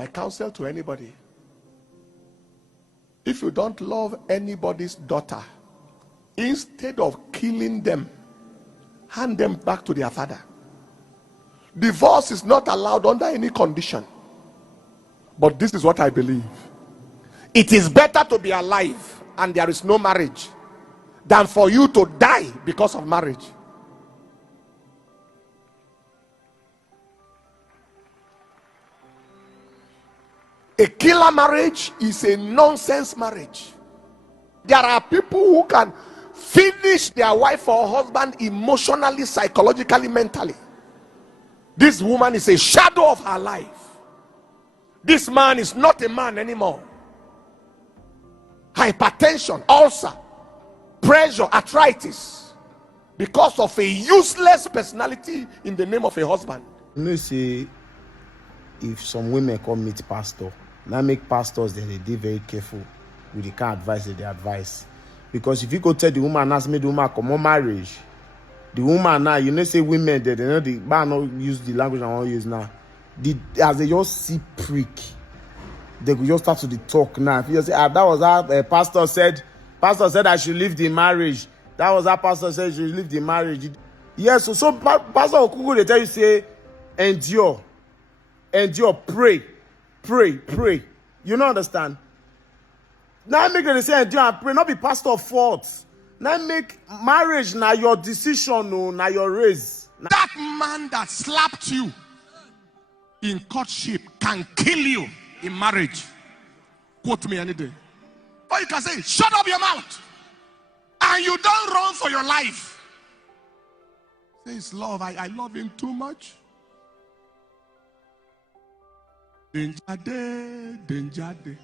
My counsel to anybody: if you don't love anybody's daughter, instead of killing them, hand them back to their father. Divorce is not allowed under any condition. But this is what I believe: it is better to be alive and there is no marriage than for you to die because of marriage. A killer marriage is a nonsense marriage. There are people who can finish their wife or husband emotionally, psychologically, mentally. This woman is a shadow of her life. This man is not a man anymore. Hypertension, ulcer, pressure, arthritis, because of a useless personality in the name of a husband. You know, say if some women come meet pastor, now make pastors then they be very careful with the kind of advice that they advise. Because if you go tell the woman, ask me the woman come on marriage, the woman now, you know, say women they know the man not use the language I want to use now. As they just see prick, they could just start to the talk now. If you say, that was how pastor said I should leave the marriage. That was how pastor said you should leave the marriage. Yes, so pastor Okuku they tell you say endure, pray. You don't understand? Now make them say endure and pray, not be pastor fault. Now make marriage now your decision, no, now your race. That man that slapped you in courtship can kill you in marriage. Quote me any day. Or you can say, shut up your mouth, and you don't run for your life. Say it's love. I love him too much. Danger day, danger day.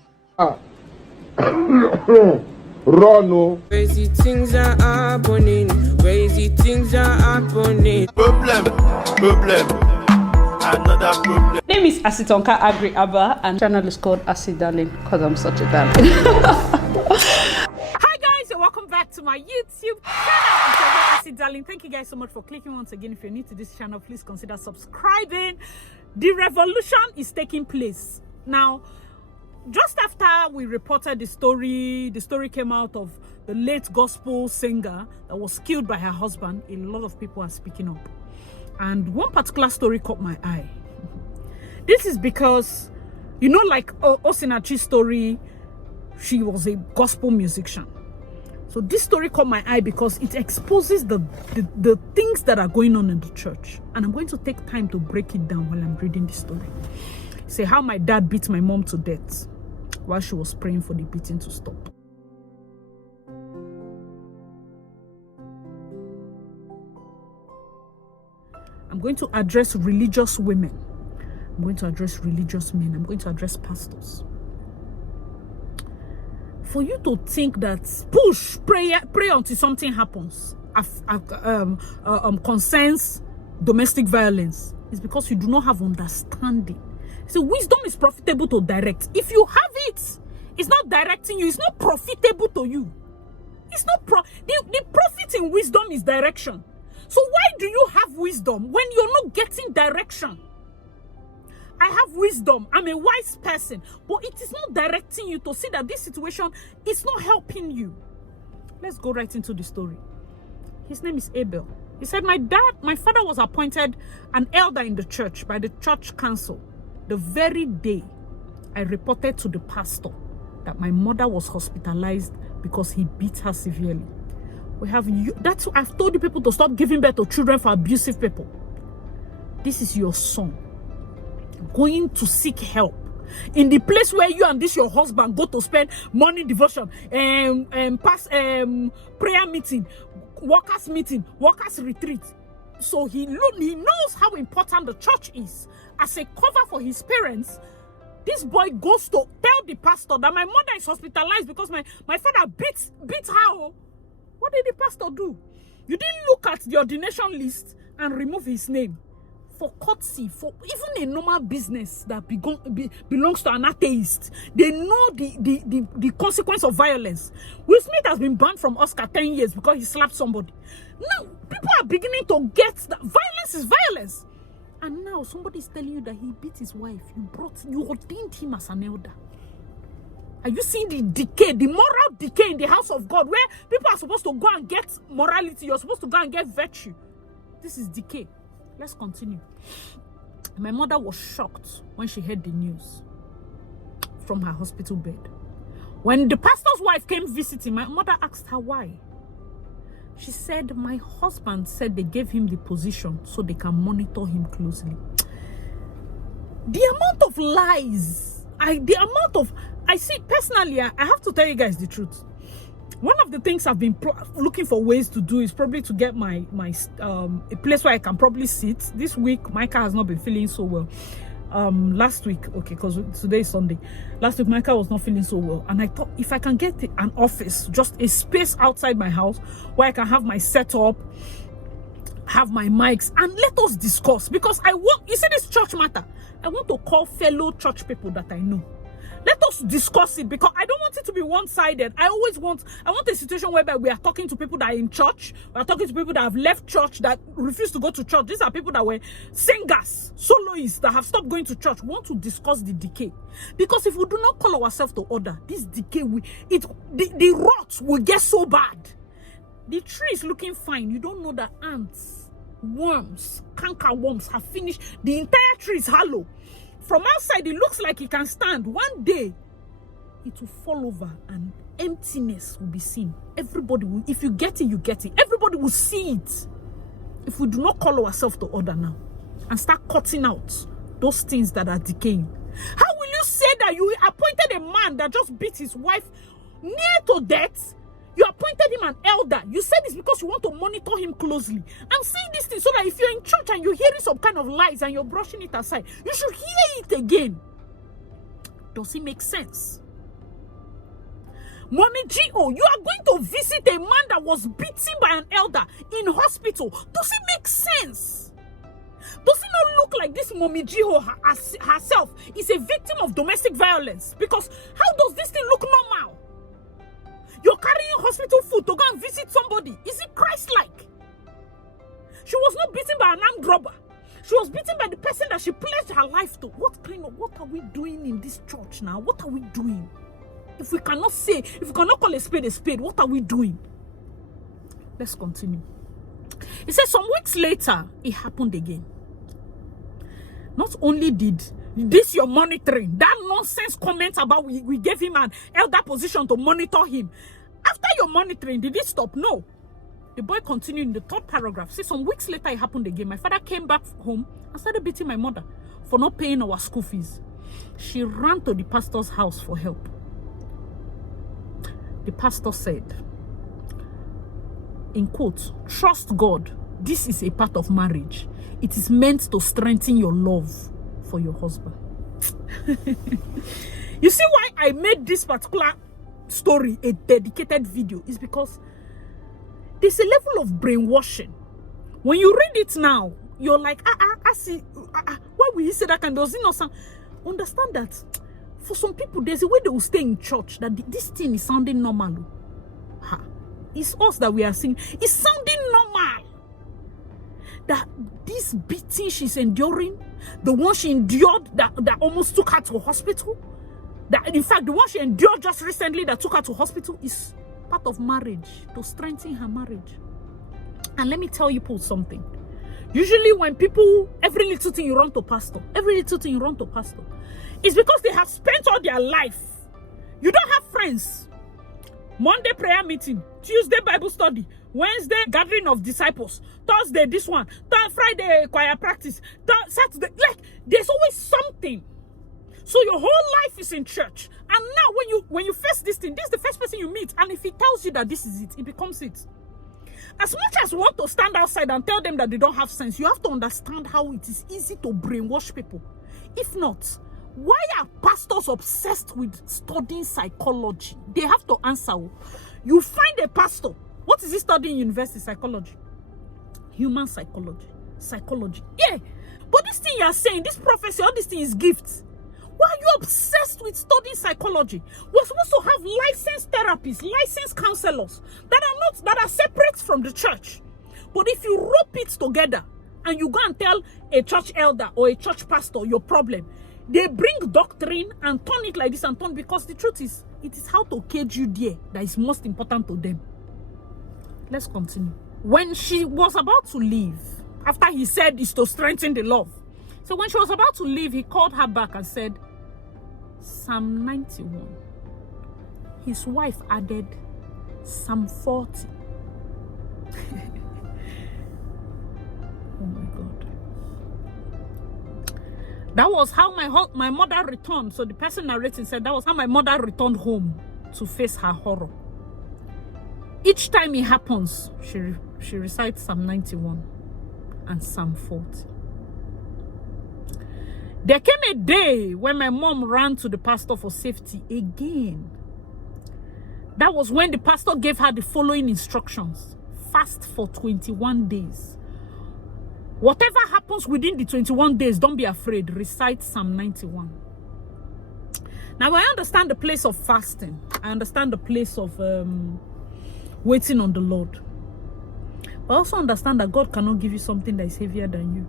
Run. Crazy things are happening. Crazy things are happening. Problem. Another problem. Name is Asitonka Agri Abba, and channel is called Asi Darling because I'm such a darling. Hi guys, and welcome back to my YouTube channel. Asi Darling. Thank you guys so much for clicking once again. If you're new to this channel, please consider subscribing. The revolution is taking place now. Just after we reported the story came out of the late gospel singer that was killed by her husband. A lot of people are speaking up. And one particular story caught my eye. This is because, you know, like Osinachi's story, she was a gospel musician. So this story caught my eye because it exposes the things that are going on in the church. And I'm going to take time to break it down while I'm reading the story. Say how my dad beat my mom to death while she was praying for the beating to stop. I'm going to address religious women. I'm going to address religious men. I'm going to address pastors. For you to think that pray until something happens concerns domestic violence is because you do not have understanding. So wisdom is profitable to direct. If you have it, it's not directing you. It's not profitable to you. It's not the profit in wisdom is direction. So why do you have wisdom when you're not getting direction? I have wisdom. I'm a wise person. But it is not directing you to see that this situation is not helping you. Let's go right into the story. His name is Abel. He said, my father was appointed an elder in the church by the church council the very day I reported to the pastor that my mother was hospitalized because he beat her severely. That's why I've told you people to stop giving birth to children for abusive people. This is your son going to seek help in the place where you and your husband go to spend morning devotion, prayer meeting, workers retreat. So he knows how important the church is. As a cover for his parents, this boy goes to tell the pastor that my mother is hospitalized because my father beat her. What did the pastor do? You didn't look at the ordination list and remove his name. For courtesy, for even a normal business that belongs to an atheist, they know the consequence of violence. Will Smith has been banned from Oscar 10 years because he slapped somebody. Now, people are beginning to get that violence is violence. And now somebody is telling you that he beat his wife. You ordained him as an elder. Are you seeing the decay, the moral decay in the house of God, where people are supposed to go and get morality? You're supposed to go and get virtue. This is decay. Let's continue. My mother was shocked when she heard the news from her hospital bed. When the pastor's wife came visiting, my mother asked her why. She said, my husband said they gave him the position so they can monitor him closely. The amount of lies, I see personally, I have to tell you guys the truth. One of the things I've been looking for ways to do is probably to get my a place where I can probably sit. This week, Micah has not been feeling so well. Last week, okay, because today is Sunday. Last week, Micah was not feeling so well, and I thought if I can get an office, just a space outside my house where I can have my setup, have my mics, and let us discuss. Because you see this church matter, I want to call fellow church people that I know. Let us discuss it, because I don't want it to be one-sided. I want a situation whereby we are talking to people that are in church. We are talking to people that have left church, that refuse to go to church. These are people that were singers, soloists, that have stopped going to church. We want to discuss the decay. Because if we do not call ourselves to order, this decay, the rot will get so bad. The tree is looking fine. You don't know that ants, worms, canker worms have finished. The entire tree is hollow. From outside, it looks like it can stand. One day, it will fall over and emptiness will be seen. Everybody will, if you get it, you get it. Everybody will see it. If we do not call ourselves to order now and start cutting out those things that are decaying. How will you say that you appointed a man that just beat his wife near to death? You appointed him an elder. You said this because you want to monitor him closely. I'm saying this thing so that if you're in church and you're hearing some kind of lies and you're brushing it aside, you should hear it again. Does it make sense? Mommy G.O., you are going to visit a man that was beaten by an elder in hospital. Does it make sense? Does it not look like this Mommy G.O. herself is a victim of domestic violence? Because how does this thing look normal? You're carrying hospital food to go and visit somebody. Is it Christ-like? She was not beaten by an armed robber. She was beaten by the person that she pledged her life to. What are we doing in this church now? What are we doing? If we cannot call a spade, what are we doing? Let's continue. It says some weeks later, it happened again. Not only did this your monitoring, that nonsense comment about we gave him an elder position to monitor him. After your monitoring, did it stop? No. The boy continued in the third paragraph. See, some weeks later, it happened again. My father came back home and started beating my mother for not paying our school fees. She ran to the pastor's house for help. The pastor said, in quote, trust God. This is a part of marriage. It is meant to strengthen your love for your husband. You see why I made this particular story a dedicated video is because there's a level of brainwashing. When you read it now, you're like, why will you say that? And does it not sound? Understand that for some people, there's a way they will stay in church that this thing is sounding normal. It's us that we are seeing. It's sounding normal. That this beating she's enduring, the one she endured that almost took her to hospital, that in fact the one she endured just recently that took her to hospital is part of marriage, to strengthen her marriage. And let me tell you Paul something. Usually when people, every little thing you run to pastor, it's because they have spent all their life. You don't have friends. Monday prayer meeting, Tuesday Bible study, Wednesday gathering of disciples, Thursday this one, Friday choir practice, Saturday, like there's always something. So your whole life is in church. And now when you face this thing, this is the first person you meet. And if he tells you that this is it, it becomes it. As much as you want to stand outside and tell them that they don't have sense, you have to understand how it is easy to brainwash people. If not, why are pastors obsessed with studying psychology? They have to answer. You find a pastor. What is he studying in university? Psychology. Human psychology. Psychology. Yeah. But this thing you are saying, this prophecy, all this thing is gifts. Why are you obsessed with studying psychology? We're supposed to have licensed therapists, licensed counselors that are separate from the church. But if you rope it together and you go and tell a church elder or a church pastor your problem, they bring doctrine and turn it like this and turn, because the truth is, it is how to cage you there that is most important to them. Let's continue. When she was about to leave, after he said it's to strengthen the love, so when she was about to leave, he called her back and said, Psalm 91. His wife added Psalm 40. Oh my God. That was how my mother returned. So the person narrating said that was how my mother returned home to face her horror. Each time it happens, she recites Psalm 91 and Psalm 40. There came a day when my mom ran to the pastor for safety again. That was when the pastor gave her the following instructions. Fast for 21 days. Whatever happens within the 21 days, don't be afraid. Recite Psalm 91. Now, I understand the place of fasting. I understand the place of waiting on the Lord. But I also understand that God cannot give you something that is heavier than you.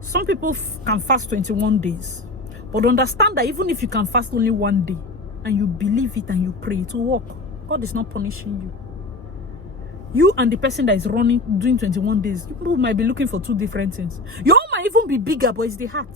Some people can fast 21 days. But understand that even if you can fast only one day, and you believe it and you pray, it will work. God is not punishing you. You and the person that is doing 21 days, people might be looking for two different things. Your own might even be bigger, but it's the heart.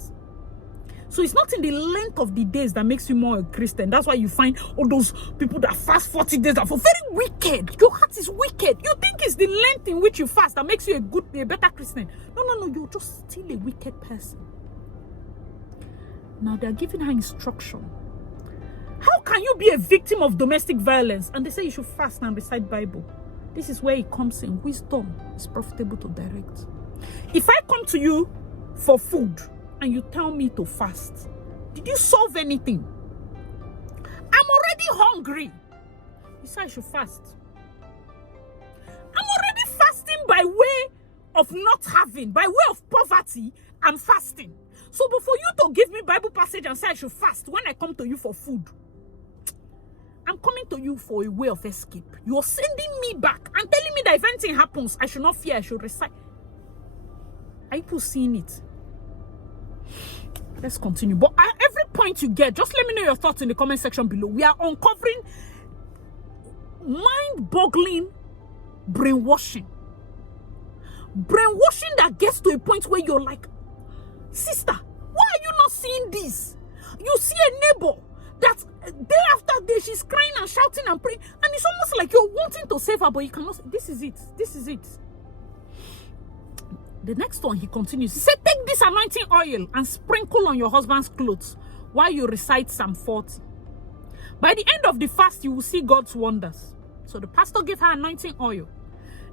So it's not in the length of the days that makes you more a Christian. That's why you find all those people that fast 40 days are very wicked. Your heart is wicked. You think it's the length in which you fast that makes you a better Christian. No, you're just still a wicked person. Now they're giving her instruction. How can you be a victim of domestic violence? And they say you should fast and recite Bible. This is where it comes in. Wisdom is profitable to direct. If I come to you for food and you tell me to fast, did you solve anything? I'm already hungry. You say I should fast. I'm already fasting by way of not having, by way of poverty. I'm fasting. So before you to give me Bible passage and say I should fast when I come to you for food, I'm coming to you for a way of escape. You're sending me back and telling me that if anything happens, I should not fear, I should recite. Are you seeing it? Let's continue. But at every point you get, just let me know your thoughts in the comment section below. We are uncovering mind-boggling brainwashing. Brainwashing that gets to a point where you're like, sister, why are you not seeing this? You see a neighbor that day after day she's crying and shouting and praying, and it's almost like you're wanting to save her, but you cannot say, this is it. This is it. The next one, he continues. He said, take this anointing oil and sprinkle on your husband's clothes while you recite Psalm 40. By the end of the fast, you will see God's wonders. So the pastor gave her anointing oil.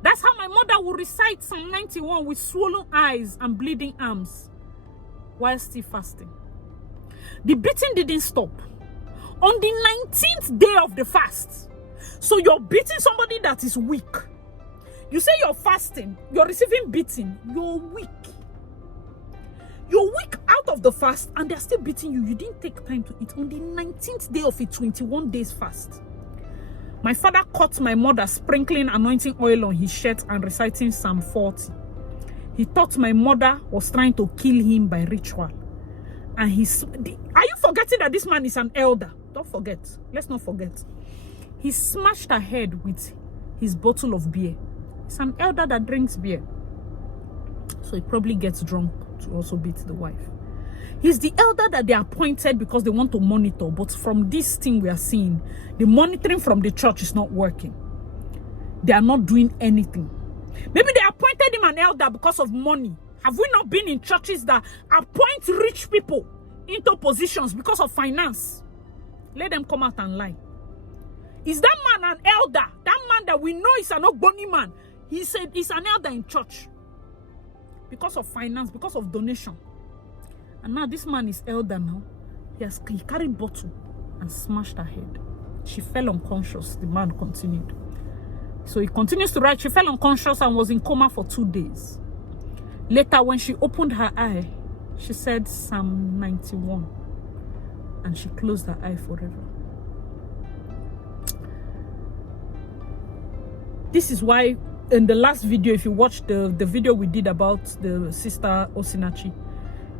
That's how my mother will recite Psalm 91 with swollen eyes and bleeding arms while still fasting. The beating didn't stop. On the 19th day of the fast, so you're beating somebody that is weak. You say you're fasting, you're receiving beating, you're weak. You're weak out of the fast and they're still beating you. You didn't take time to eat. On the 19th day of a 21 days fast, my father caught my mother sprinkling anointing oil on his shirt and reciting Psalm 40. He thought my mother was trying to kill him by ritual. And are you forgetting that this man is an elder? Don't forget. Let's not forget. He smashed her head with his bottle of beer. He's an elder that drinks beer. So he probably gets drunk to also beat the wife. He's the elder that they appointed because they want to monitor. But from this thing we are seeing, the monitoring from the church is not working. They are not doing anything. Maybe they appointed him an elder because of money. Have we not been in churches that appoint rich people into positions because of finance? Let them come out and lie. Is that man an elder? That man that we know is an Ogboni man. He said he's an elder in church because of finance, because of donation. And now this man is elder now. He carried bottle and smashed her head. She fell unconscious. The man continued. So he continues to write. She fell unconscious and was in coma for 2 days. Later, when she opened her eye, she said Psalm 91. And she closed her eye forever. This is why in the last video, if you watch the video we did about the sister Osinachi,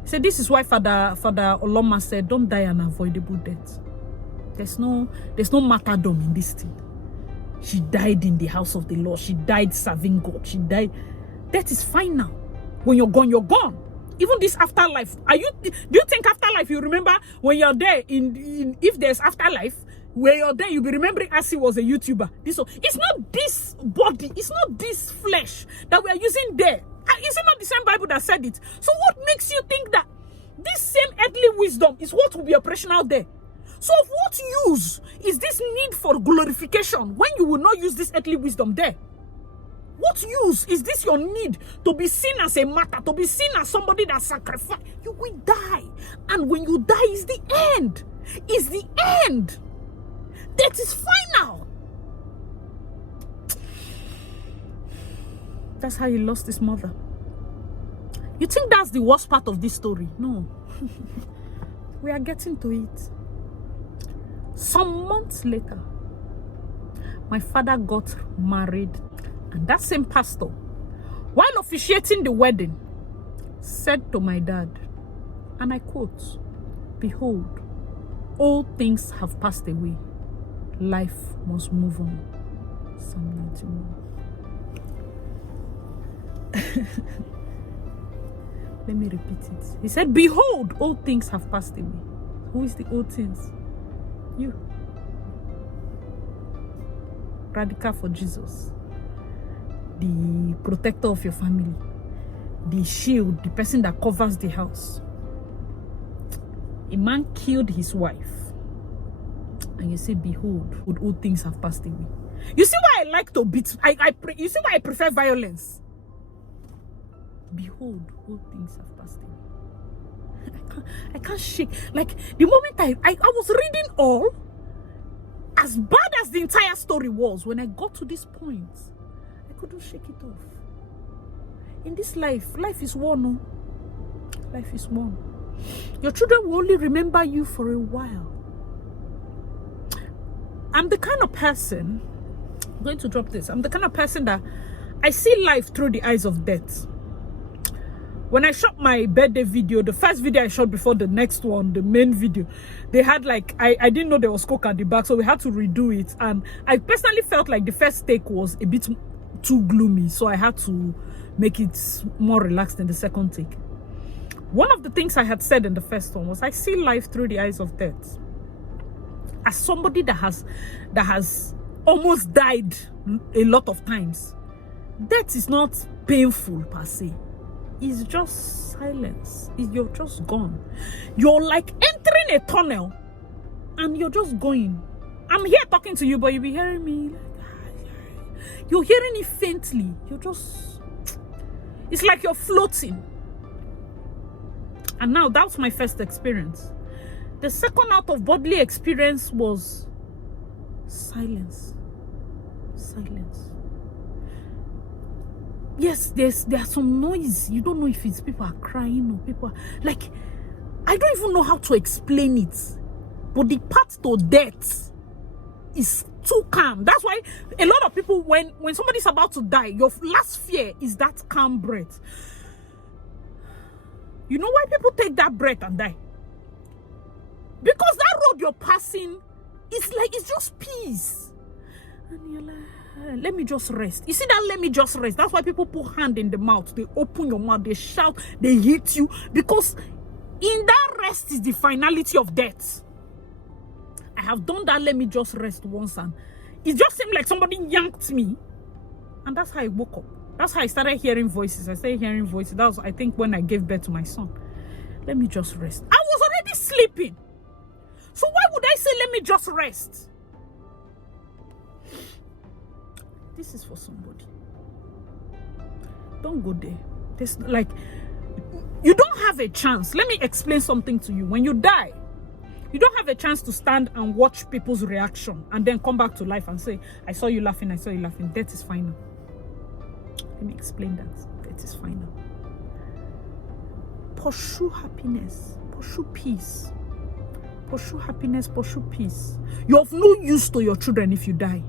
he said this is why Father Oloma said, don't die an avoidable death. There's no martyrdom in this thing. She died in the house of the Lord. She died serving God. She died. That is fine now. When you're gone, you're gone. Even this afterlife. Do you think afterlife, you remember when you're there if there's afterlife, where you're there, you'll be remembering Asi was a YouTuber. It's not this body, it's not this flesh that we are using there. Is it not the same Bible that said it? So what makes you think that this same earthly wisdom is what will be operational there? So of what use is this need for glorification when you will not use this earthly wisdom there? What use is this your need to be seen as a martyr, to be seen as somebody that sacrificed? You will die. And when you die is the end. Is the end. That is final. That's how he lost his mother. You think that's the worst part of this story? No. We are getting to it. Some months later, my father got married, and that same pastor, while officiating the wedding, said to my dad, and I quote, "Behold, all things have passed away. Life must move on." Psalm 91. Let me repeat it. He said, "Behold, all things have passed away." Who is the old things? You. Radical for Jesus. The protector of your family. The shield, the person that covers the house. A man killed his wife. And you say, "Behold, all things have passed away." You see why I like to beat? You see why I prefer violence? Behold, all things have passed away. I can't shake. Like the moment I was reading all, as bad as the entire story was, when I got to this point, I couldn't shake it off. In this life is one. No? Life is one. Your children will only remember you for a while. I'm the kind of person, I'm going to drop this, I'm the kind of person that I see life through the eyes of death. When I shot my birthday video, the first video I shot before the next one, the main video, they had like, I didn't know there was coke at the back, so we had to redo it. And I personally felt like the first take was a bit too gloomy, so I had to make it more relaxed in the second take. One of the things I had said in the first one was, I see life through the eyes of death. As somebody that has almost died a lot of times, death is not painful per se. It's just silence. You're just gone. You're like entering a tunnel and you're just going. I'm here talking to you, but you'll be hearing me. You're hearing it faintly. It's like you're floating. And now that's my first experience. The second out of bodily experience was silence. Silence. Yes, there's some noise. You don't know if it's people are crying or people are, like, I don't even know how to explain it. But the path to death is too calm. That's why a lot of people, when somebody's about to die, your last fear is that calm breath. You know why people take that breath and die? Because that road you're passing, it's just peace. And you're like, let me just rest. You see that let me just rest? That's why people put hand in the mouth. They open your mouth, they shout, they hit you. Because in that rest is the finality of death. I have done that let me just rest once, and it just seemed like somebody yanked me. And that's how I woke up. That's how I started hearing voices. I started hearing voices. That was, I think, when I gave birth to my son. Let me just rest. I was already sleeping. So why would I say, let me just rest? This is for somebody. Don't go there. There's like, you don't have a chance. Let me explain something to you. When you die, you don't have a chance to stand and watch people's reaction and then come back to life and say, I saw you laughing, I saw you laughing. Death is final. Let me explain that. Death is final. Pursue happiness. Pursue peace. Pursue happiness, pursue peace. You're of no use to your children if you die.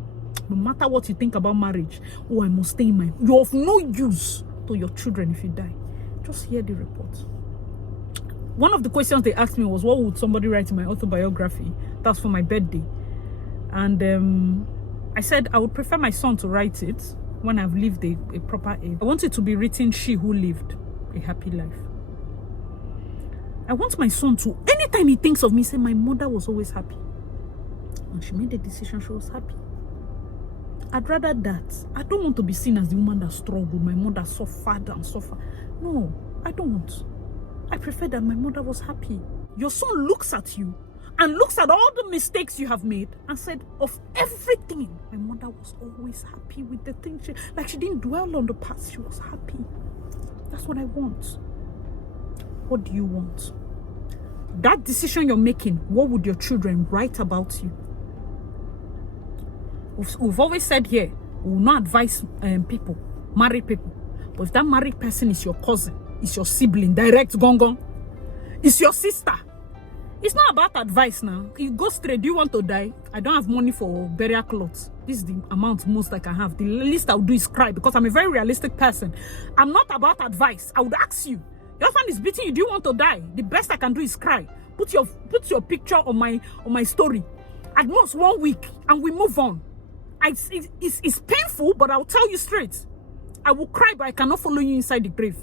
no matter what you think about marriage, oh, I must stay in my... You're of no use to your children if you die. Just hear the report. One of the questions they asked me was, what would somebody write in my autobiography? That's for my birthday. And I said I would prefer my son to write it when I've lived a proper age. I want it to be written, she who lived a happy life. I want my son to, anytime he thinks of me, say my mother was always happy. When she made the decision, she was happy. I'd rather that. I don't want to be seen as the woman that struggled. My mother suffered and suffered. No, I don't. I prefer that my mother was happy. Your son looks at you and looks at all the mistakes you have made and said, of everything, my mother was always happy with the things. Like she didn't dwell on the past. She was happy. That's what I want. What do you want? That decision you're making, what would your children write about you? We've always said here, we will not advise people, married people. But if that married person is your cousin, is your sibling, direct gong, it's your sister. It's not about advice now. You go straight, do you want to die? I don't have money for burial clothes. This is the amount most I can have. The least I'll do is cry because I'm a very realistic person. I'm not about advice. I would ask you, your husband is beating you, do you want to die? The best I can do is cry. Put your picture on my story. At most 1 week and we move on. It's painful, but I'll tell you straight. I will cry, but I cannot follow you inside the grave.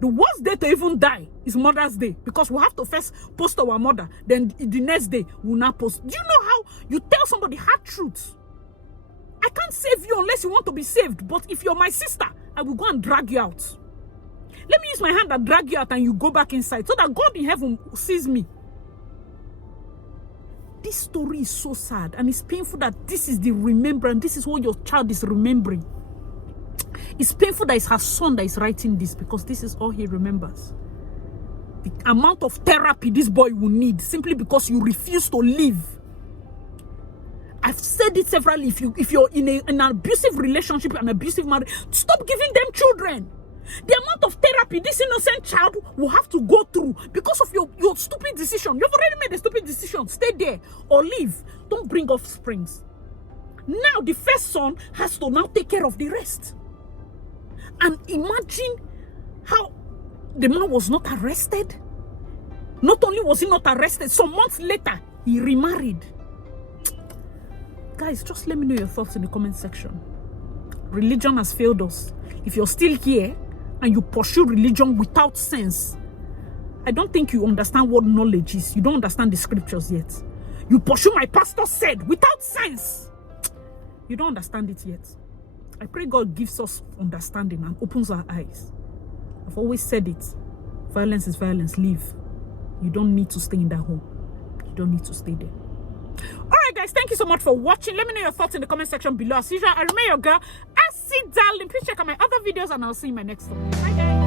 The worst day to even die is Mother's Day, because we have to first post our mother, then the next day we'll not post. Do you know how you tell somebody hard truths? I can't save you unless you want to be saved, but if you're my sister, I will go and drag you out. Let me use my hand and drag you out and you go back inside so that God in heaven sees me. This story is so sad and it's painful that this is the remembrance. This is what your child is remembering. It's painful that it's her son that is writing this because this is all he remembers. The amount of therapy this boy will need simply because you refuse to live. I've said it severally. If you're in an abusive relationship, an abusive marriage, stop giving them children. The amount of therapy this innocent child will have to go through because of your stupid decision. You've already made a stupid decision. Stay there or leave. Don't bring offsprings. Now the first son has to now take care of the rest. And imagine how the man was not arrested. Not only was he not arrested, some months later, he remarried. Guys, just let me know your thoughts in the comment section. Religion has failed us. If you're still here and you pursue religion without sense, I don't think you understand what knowledge is. You don't understand the scriptures yet. You pursue my pastor said without sense. You don't understand it yet. I pray God gives us understanding and opens our eyes. I've always said it. Violence is violence. Leave. You don't need to stay in that home. You don't need to stay there. Alright guys, thank you so much for watching. Let me know your thoughts in the comment section below. As usual, I remain your girl, Darling. Please check out my other videos and I'll see you in my next one. Bye guys.